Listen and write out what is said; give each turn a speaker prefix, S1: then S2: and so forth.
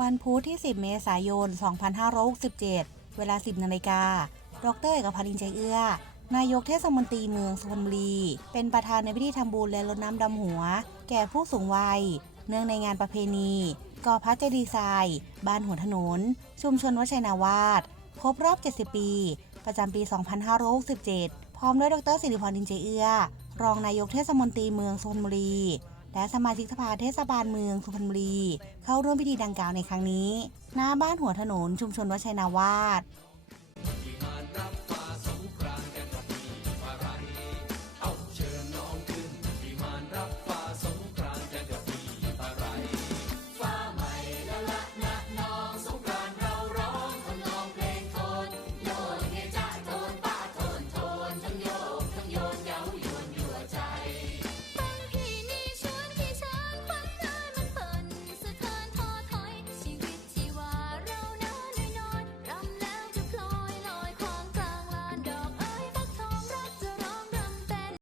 S1: วันพุธที่ 10 เมษายน 2567 เวลา 10 นาฬิกา ดรเอกพันธ์อินใจเอื้อ นายกเทศมนตรีเมืองสุพรรณบุรี เป็นประธานในพิธีทำบุญและรดน้ำดำหัว แก่ผู้สูงวัย เนื่องในงานประเพณีก่อพระเจดีย์ทราย บ้านหัวถนน ชุมชนวชัยนาวาสครบรอบ 70 ปี ประจำปี 2567 พร้อมด้วยดรสิริพรอินเจเอื้อ รองนายกเทศมนตรีเมืองสุพรรณบุรี และสมาชิกสภาเทศบาลเมืองสุพรรณบุรี เข้าร่วมพิธีดังกล่าวในครั้งนี้ หน้าบ้านหัวถนนชุมชนวัชัยนาวาส